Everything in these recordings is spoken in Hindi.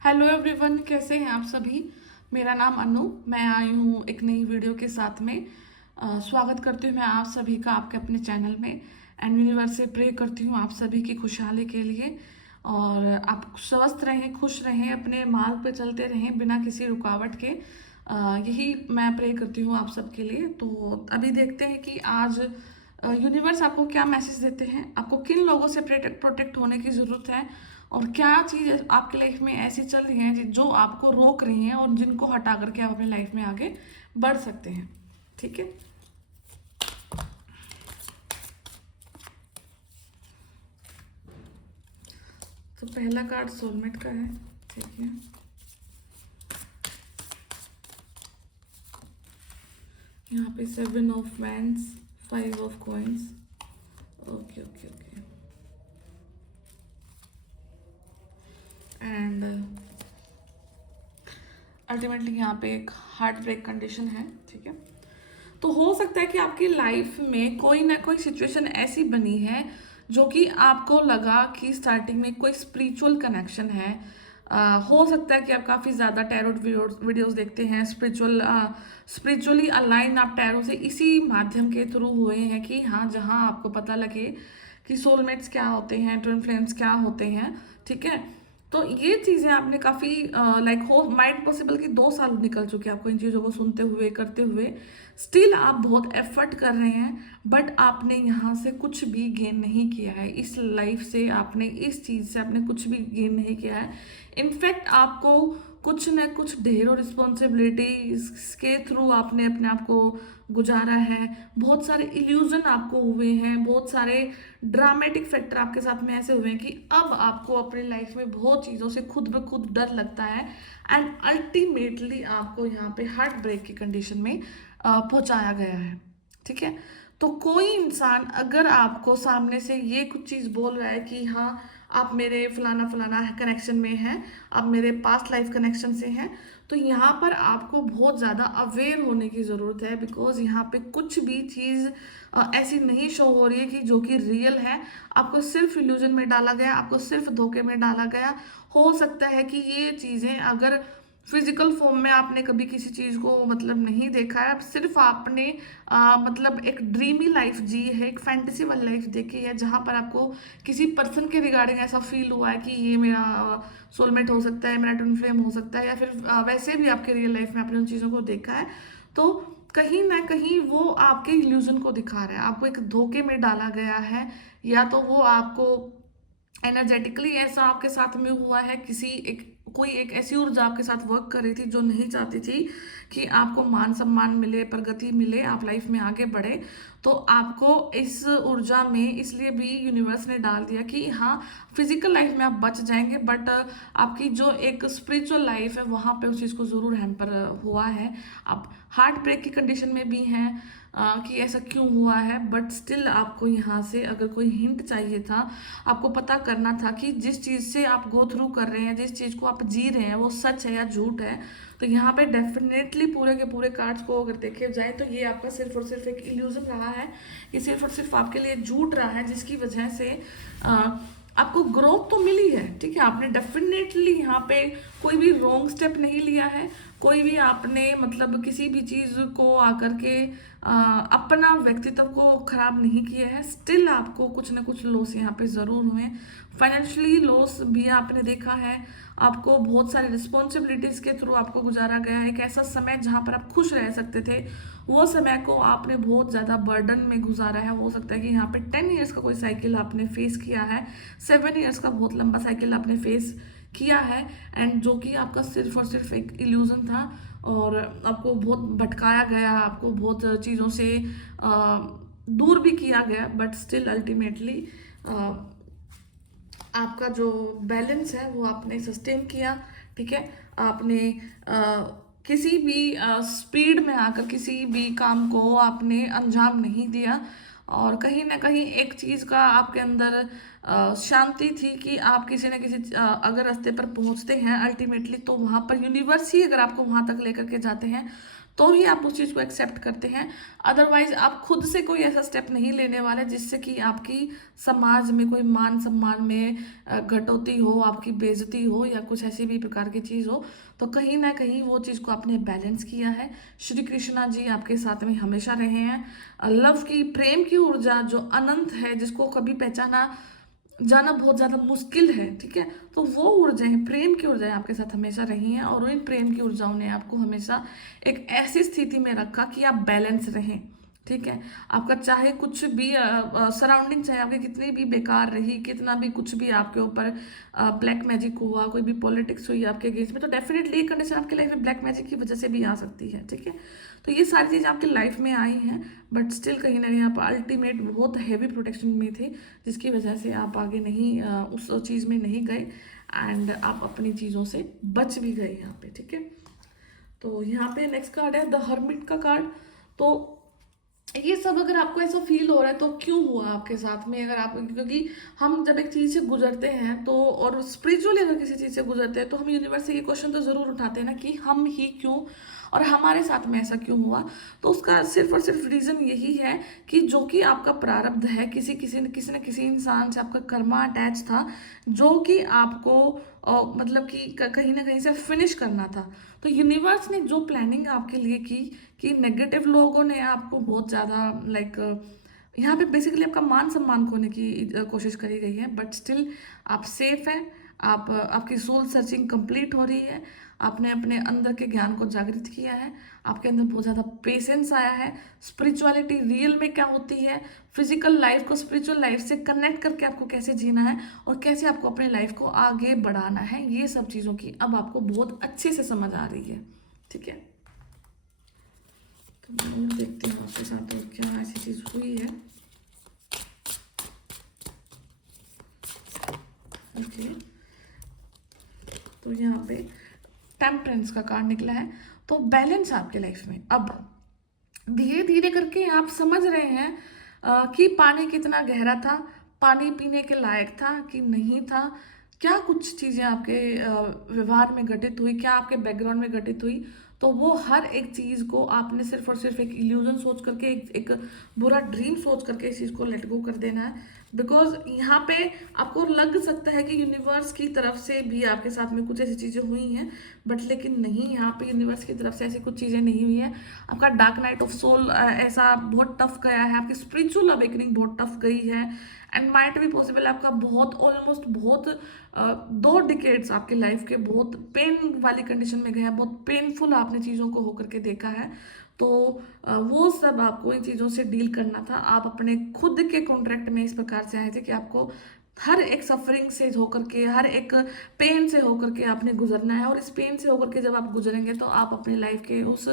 हेलो एवरीवन, कैसे हैं आप सभी। मेरा नाम अनु। मैं आई हूँ एक नई वीडियो के साथ में। स्वागत करती हूँ मैं आप सभी का आपके अपने चैनल में। एंड यूनिवर्स से प्रे करती हूँ आप सभी की खुशहाली के लिए। और आप स्वस्थ रहें, खुश रहें, अपने मार्ग पे चलते रहें बिना किसी रुकावट के। यही मैं प्रे करती हूँ आप सबके लिए। तो अभी देखते हैं कि आज यूनिवर्स आपको क्या मैसेज देते हैं, आपको किन लोगों से प्रोटेक्ट होने की ज़रूरत है, और क्या चीज़ आपकी लाइफ में ऐसी चल रही है जो आपको रोक रही हैं और जिनको हटा करके आप अपनी लाइफ में आगे बढ़ सकते हैं। ठीक है। तो पहला कार्ड सोलमेट का है। ठीक है। यहाँ पे 7 of wands, 5 of coins. Okay okay okay. And ultimately यहाँ पे एक हार्ट ब्रेक कंडीशन है। ठीक है। तो हो सकता है कि आपकी लाइफ में कोई ना कोई सिचुएशन ऐसी बनी है जो कि आपको लगा कि स्टार्टिंग में कोई स्पिरिचुअल कनेक्शन है। हो सकता है कि आप काफ़ी ज़्यादा टैरोट वीडियोस देखते हैं, स्पिरिचुअली अलाइन आप टैरो से इसी माध्यम के थ्रू हुए हैं कि हाँ, जहाँ आपको पता लगे कि सोलमेट्स क्या होते हैं, ट्विन फ्लेम्स क्या होते हैं। ठीक है। तो ये चीज़ें आपने काफ़ी लाइक हो माइट पॉसिबल कि 2 साल निकल चुके हैं आपको इन चीज़ों को सुनते हुए, करते हुए। स्टिल आप बहुत एफर्ट कर रहे हैं, बट आपने यहाँ से कुछ भी गेन नहीं किया है। इस लाइफ से आपने, इस चीज़ से आपने कुछ भी गेन नहीं किया है। इनफैक्ट आपको कुछ न कुछ ढेरों रिस्पॉन्सिबिलिटीज के थ्रू आपने अपने आप को गुजारा है। बहुत सारे इल्यूजन आपको हुए हैं, बहुत सारे ड्रामेटिक फैक्टर आपके साथ में ऐसे हुए हैं कि अब आपको अपनी लाइफ में बहुत चीज़ों से खुद ब खुद डर लगता है। एंड अल्टीमेटली आपको यहाँ पे हार्ट ब्रेक की कंडीशन में पहुंचाया गया है। ठीक है। तो कोई इंसान अगर आपको सामने से ये कुछ चीज़ बोल रहा है कि हाँ, आप मेरे फलाना फलाना कनेक्शन में हैं, आप मेरे पास्ट लाइफ कनेक्शन से हैं, तो यहाँ पर आपको बहुत ज़्यादा अवेयर होने की ज़रूरत है। बिकॉज यहाँ पे कुछ भी चीज़ ऐसी नहीं शो हो रही है कि जो कि रियल है। आपको सिर्फ इल्यूजन में डाला गया, आपको सिर्फ धोखे में डाला गया। हो सकता है कि ये चीज़ें अगर फिजिकल फॉर्म में आपने कभी किसी चीज़ को मतलब नहीं देखा है, अब सिर्फ आपने मतलब एक ड्रीमी लाइफ जी है, एक फैंटेसी वाली लाइफ देखी है, जहाँ पर आपको किसी पर्सन के रिगार्डिंग ऐसा फील हुआ है कि ये मेरा सोलमेट हो सकता है, मेरा ट्विन फ्लेम हो सकता है, या फिर वैसे भी आपके रियल लाइफ में आपने उन चीज़ों को देखा है। तो कहीं ना कहीं वो आपके इल्यूजन को दिखा रहा है, आपको एक धोखे में डाला गया है। या तो वो आपको एनर्जेटिकली ऐसा आपके साथ में हुआ है, किसी एक कोई एक ऐसी ऊर्जा आपके साथ वर्क कर रही थी जो नहीं चाहती थी कि आपको मान सम्मान मिले, प्रगति मिले, आप लाइफ में आगे बढ़े। तो आपको इस ऊर्जा में इसलिए भी यूनिवर्स ने डाल दिया कि हाँ, फिजिकल लाइफ में आप बच जाएंगे, बट आपकी जो एक स्पिरिचुअल लाइफ है वहाँ पे उस चीज़ को ज़रूर हैम्पर हुआ है। आप हार्ट ब्रेक की कंडीशन में भी हैं कि ऐसा क्यों हुआ है, बट स्टिल आपको यहाँ से अगर कोई हिंट चाहिए था, आपको पता करना था कि जिस चीज़ से आप गो थ्रू कर रहे हैं, जिस चीज़ को आप जी रहे हैं, वो सच है या झूठ है। तो यहाँ पे डेफिनेटली पूरे के पूरे कार्ड्स को अगर देखे जाए तो ये आपका सिर्फ और सिर्फ एक इल्यूजन रहा है। ये सिर्फ और सिर्फ आपके लिए झूठ रहा है, जिसकी वजह से आपको ग्रोथ तो मिली है। ठीक है। आपने डेफिनेटली यहाँ पे कोई भी रॉन्ग स्टेप नहीं लिया है, कोई भी आपने मतलब किसी भी चीज़ को आकर के अपना व्यक्तित्व को खराब नहीं किया है। स्टिल आपको कुछ ना कुछ लॉस यहाँ पे ज़रूर हुए। फाइनेंशियली लॉस भी आपने देखा है। आपको बहुत सारी रिस्पॉन्सिबिलिटीज़ के थ्रू आपको गुजारा गया है। एक ऐसा समय जहाँ पर आप खुश रह सकते थे, वो समय को आपने बहुत ज़्यादा बर्डन में गुजारा है। हो सकता है कि यहाँ पे 10 ईयर्स का कोई साइकिल आपने फेस किया है, 7 ईयर्स का बहुत लंबा साइकिल आपने फेस किया है। एंड जो कि आपका सिर्फ और सिर्फ एक इल्यूजन था, और आपको बहुत भटकाया गया, आपको बहुत चीज़ों से दूर भी किया गया, बट स्टिल अल्टीमेटली आपका जो बैलेंस है वो आपने सस्टेन किया। ठीक है। आपने किसी भी स्पीड में आकर किसी भी काम को आपने अंजाम नहीं दिया। और कहीं ना कहीं एक चीज़ का आपके अंदर शांति थी कि आप किसी न किसी अगर रास्ते पर पहुंचते हैं अल्टीमेटली, तो वहाँ पर यूनिवर्स ही अगर आपको वहाँ तक लेकर के जाते हैं तो ही आप उस चीज़ को एक्सेप्ट करते हैं। अदरवाइज आप खुद से कोई ऐसा स्टेप नहीं लेने वाले जिससे कि आपकी समाज में कोई मान सम्मान में कटौती हो, आपकी बेइज्जती हो या कुछ ऐसी भी प्रकार की चीज़ हो। तो कहीं ना कहीं वो चीज़ को आपने बैलेंस किया है। श्री कृष्णा जी आपके साथ में हमेशा रहे हैं। लव की, प्रेम की ऊर्जा जो अनंत है, जिसको कभी पहचाना जाना बहुत ज़्यादा मुश्किल है, ठीक है, तो वो ऊर्जाएं, प्रेम की ऊर्जाएं आपके साथ हमेशा रही हैं और उन प्रेम की ऊर्जाओं ने आपको हमेशा एक ऐसी स्थिति में रखा कि आप बैलेंस रहें, ठीक है। आपका चाहे कुछ भी सराउंडिंग, चाहे आपकी कितनी भी बेकार रही, कितना भी कुछ भी आपके ऊपर ब्लैक मैजिक हुआ, कोई भी पॉलिटिक्स हुई आपके अगेंस्ट में, तो डेफिनेटली ये कंडीशन आपकी लाइफ में ब्लैक मैजिक की वजह से भी आ सकती है, ठीक है। तो ये सारी चीज़ आपकी लाइफ में आई हैं, बट स्टिल कहीं ना कहीं आप अल्टीमेट बहुत हैवी प्रोटेक्शन में थे, जिसकी वजह से आप आगे नहीं उस चीज़ में नहीं गए एंड आप अपनी चीज़ों से बच भी गए यहाँ पे, ठीक है। तो यहाँ पे नेक्स्ट कार्ड है द हर्मिट का कार्ड। तो ये सब अगर आपको ऐसा फील हो रहा है तो क्यों हुआ आपके साथ में, अगर आप, क्योंकि हम जब एक चीज़ से गुजरते हैं तो, और स्पिरिचुअली अगर किसी चीज़ से गुजरते हैं तो हम यूनिवर्स से ये क्वेश्चन तो ज़रूर उठाते हैं ना कि हम ही क्यों और हमारे साथ में ऐसा क्यों हुआ। तो उसका सिर्फ और सिर्फ रीज़न यही है कि जो कि आपका प्रारब्ध है, किसी न किसी इंसान से आपका कर्मा अटैच था, जो कि आपको मतलब कि कहीं ना कहीं से फिनिश करना था। तो यूनिवर्स ने जो प्लानिंग आपके लिए की कि नेगेटिव लोगों ने आपको बहुत ज़्यादा लाइक यहाँ पे बेसिकली आपका मान सम्मान खोने की कोशिश करी गई है, बट स्टिल आप सेफ हैं। आप आपकी सोल सर्चिंग कंप्लीट हो रही है। आपने अपने अंदर के ज्ञान को जागृत किया है। आपके अंदर बहुत ज़्यादा पेशेंस आया है। स्पिरिचुअलिटी रियल में क्या होती है, फिजिकल लाइफ को स्पिरिचुअल लाइफ से कनेक्ट करके आपको कैसे जीना है और कैसे आपको अपने लाइफ को आगे बढ़ाना है, ये सब चीज़ों की अब आपको बहुत अच्छे से समझ आ रही है, ठीक है। तो मैं और देखती हूँ आपके साथ और क्या ऐसी चीज़ हुई है। ओके, तो यहाँ पे टेम्परेंस का कार्ड निकला है। तो बैलेंस आपके लाइफ में अब धीरे धीरे करके आप समझ रहे हैं कि पानी कितना गहरा था, पानी पीने के लायक था कि नहीं था, क्या कुछ चीज़ें आपके व्यवहार में घटित हुई, क्या आपके बैकग्राउंड में घटित हुई। तो वो हर एक चीज़ को आपने सिर्फ और सिर्फ एक इल्यूजन सोच करके, एक बुरा ड्रीम सोच करके इस चीज़ को लेट गो कर देना है। बिकॉज यहाँ पे आपको लग सकता है कि यूनिवर्स की तरफ से भी आपके साथ में कुछ ऐसी चीज़ें हुई हैं, बट लेकिन नहीं, यहाँ पे यूनिवर्स की तरफ से ऐसी कुछ चीज़ें नहीं हुई है। आपका डार्क नाइट ऑफ सोल ऐसा बहुत टफ गया है, आपकी स्पिरिचुअल अवेकनिंग बहुत टफ गई है एंड माइट भी पॉसिबल आपका बहुत ऑलमोस्ट बहुत 2 डिकेड्स आपके लाइफ के बहुत पेन वाली कंडीशन में गए हैं, बहुत पेनफुल आपने चीज़ों को होकर के देखा है। तो वो सब आपको इन चीज़ों से डील करना था। आप अपने खुद के कॉन्ट्रैक्ट में इस प्रकार से आए थे कि आपको हर एक सफरिंग से होकर के, हर एक पेन से होकर के आपने गुजरना है, और इस पेन से होकर के जब आप गुजरेंगे तो आप अपनी लाइफ के उस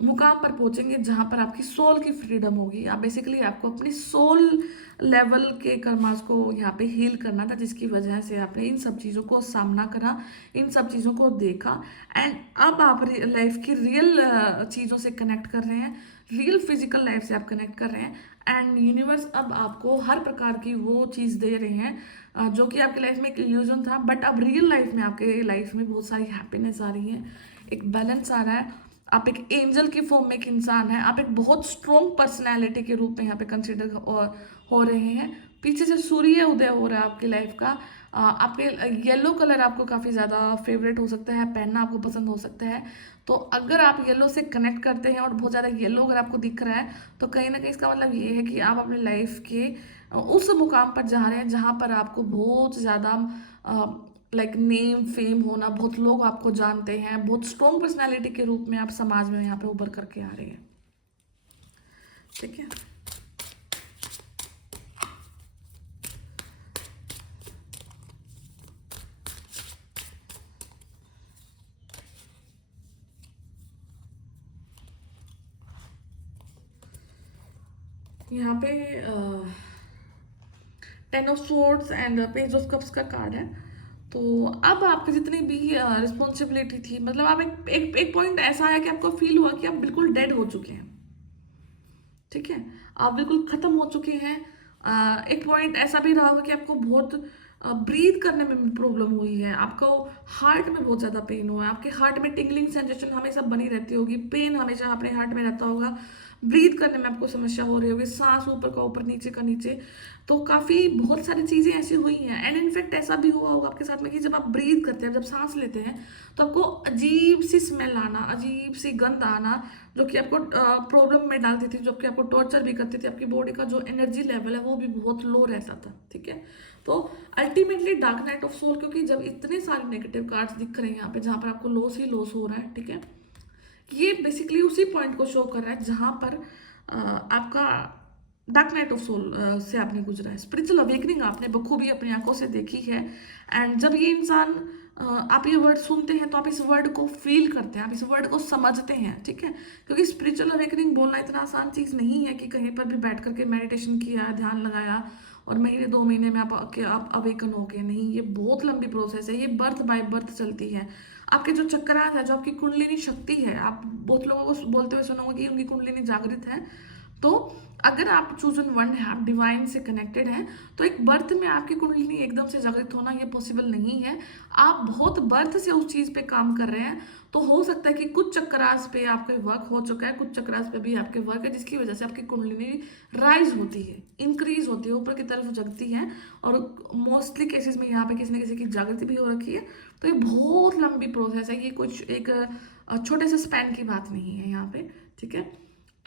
मुकाम पर पहुंचेंगे जहां पर आपकी सोल की फ्रीडम होगी। आप बेसिकली आपको अपनी सोल लेवल के कर्मास को यहाँ पे हील करना था, जिसकी वजह से आपने इन सब चीज़ों को सामना करा, इन सब चीज़ों को देखा एंड अब आप लाइफ की रियल चीज़ों से कनेक्ट कर रहे हैं, रियल फिजिकल लाइफ से आप कनेक्ट कर रहे हैं एंड यूनिवर्स अब आपको हर प्रकार की वो चीज़ दे रहे हैं जो कि आपकी लाइफ में एक इल्यूजन था, बट अब रियल लाइफ में आपके लाइफ में बहुत सारी हैप्पीनेस आ रही है, एक बैलेंस आ रहा है। आप एक एंजल की फॉर्म में एक इंसान है, आप एक बहुत स्ट्रॉन्ग पर्सनैलिटी के रूप में यहाँ पे कंसिडर हो रहे हैं। पीछे से सूर्य उदय हो रहा है आपकी लाइफ का। आपके येलो कलर आपको काफ़ी ज़्यादा फेवरेट हो सकता है, पहनना आपको पसंद हो सकता है। तो अगर आप येलो से कनेक्ट करते हैं और बहुत ज़्यादा येलो अगर आपको दिख रहा है तो कहीं ना कहीं इसका मतलब ये है कि आप अपने लाइफ के उस मुकाम पर जा रहे हैं जहाँ पर आपको बहुत ज़्यादा लाइक नेम फेम होना, बहुत लोग आपको जानते हैं, बहुत स्ट्रॉन्ग पर्सनालिटी के रूप में आप समाज में यहाँ पे उभर करके आ रहे हैं, ठीक है। यहाँ पे 10 of swords and page of cups का कार्ड है। तो अब आपकी जितनी भी रिस्पॉन्सिबिलिटी थी, मतलब आप एक पॉइंट ऐसा है कि आपको फील हुआ कि आप बिल्कुल डेड हो चुके हैं, ठीक है, आप बिल्कुल ख़त्म हो चुके हैं। एक पॉइंट ऐसा भी रहा होगा कि आपको बहुत ब्रीथ करने में भी प्रॉब्लम हुई है, आपको हार्ट में बहुत ज़्यादा पेन हुआ है, आपके हार्ट में टिंगलिंग सेंसेशन हमेशा बनी रहती होगी, पेन हमेशा अपने हार्ट में रहता होगा, ब्रीथ करने में आपको समस्या हो रही होगी, सांस ऊपर का ऊपर नीचे का नीचे, तो काफ़ी बहुत सारी चीज़ें ऐसी हुई हैं। एंड इनफैक्ट ऐसा भी हुआ होगा आपके साथ में कि जब आप ब्रीथ करते हैं, जब सांस लेते हैं, तो आपको अजीब सी स्मेल आना, अजीब सी गंध आना, जो कि आपको प्रॉब्लम में डालती थी, जो कि आपको टॉर्चर भी करती थी, आपकी बॉडी का जो एनर्जी लेवल है वो भी बहुत लो रहता था, ठीक है। तो ultimately dark night of soul, क्योंकि जब इतने सारे नेगेटिव कार्ड्स दिख रहे हैं यहाँ पे, जहाँ पर आपको लॉस ही लॉस हो रहा है, ठीक है, ये बेसिकली उसी पॉइंट को शो कर रहा है जहाँ पर आपका डार्क नाइट ऑफ सोल से आपने गुजरा है, स्पिरिचुअल अवेकनिंग आपने बखूबी अपनी आंखों से देखी है। एंड जब ये इंसान आप ये वर्ड सुनते हैं तो आप इस वर्ड को फील करते हैं, आप इस वर्ड को समझते हैं, ठीक है, क्योंकि स्पिरिचुअल अवेकनिंग बोलना इतना आसान चीज़ नहीं है कि कहीं पर भी बैठ करके मेडिटेशन किया, ध्यान लगाया और महीने 2 महीने में आप अवेकन हो गए। नहीं, ये बहुत लंबी प्रोसेस है, ये बर्थ बाय बर्थ चलती है। आपके जो चक्रास है, जो आपकी कुंडलिनी शक्ति है, आप बहुत लोगों को बोलते हुए सुनोगे कि उनकी कुंडलिनी जागृत है, तो अगर आप चूजन वन है, आप डिवाइन से कनेक्टेड हैं, तो एक बर्थ में आपकी कुंडलिनी एकदम से जागृत होना ये पॉसिबल नहीं है। आप बहुत बर्थ से उस चीज़ पे काम कर रहे हैं, तो हो सकता है कि कुछ चक्रास पे आपका वर्क हो चुका है, कुछ चक्रास पे भी आपके वर्क है, जिसकी वजह से आपकी कुंडलिनी राइज होती है, इंक्रीज होती है, ऊपर की तरफ जगती है। और मोस्टली केसेस में यहाँ पे किसी न किसी की जागृति भी हो रखी है। तो ये बहुत लंबी प्रोसेस है, ये कुछ एक छोटे से स्पैन की बात नहीं है यहाँ पे, ठीक है।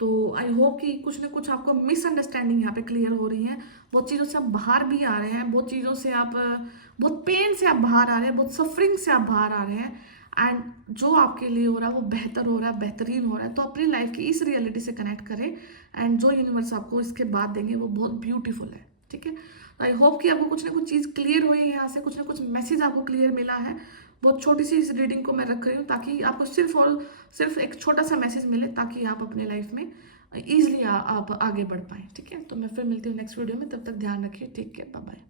तो आई होप कि कुछ ना कुछ आपको मिसअंडरस्टैंडिंग यहाँ पे क्लियर हो रही है, बहुत चीज़ों से आप बाहर भी आ रहे हैं, बहुत चीज़ों से आप बहुत पेन से आप बाहर आ रहे हैं, बहुत सफरिंग से आप बाहर आ रहे हैं। एंड जो आपके लिए हो रहा है वो बेहतर हो रहा है, बेहतरीन हो रहा है। तो अपनी लाइफ की इस रियलिटी से कनेक्ट करें, एंड जो यूनिवर्स आपको इसके बाद देंगे वो बहुत ब्यूटीफुल है, ठीक है। आई होप कि आपको कुछ ना कुछ चीज़ क्लियर हुई है, यहाँ से कुछ ना कुछ मैसेज आपको क्लियर मिला है। बहुत छोटी सी इस रीडिंग को मैं रख रही हूँ ताकि आपको सिर्फ एक छोटा सा मैसेज मिले, ताकि आप अपने लाइफ में ईजिली आप आगे बढ़ पाएँ, ठीक है। तो मैं फिर मिलती हूँ नेक्स्ट वीडियो में, तब तक ध्यान रखिए, ठीक है, बाय बाय।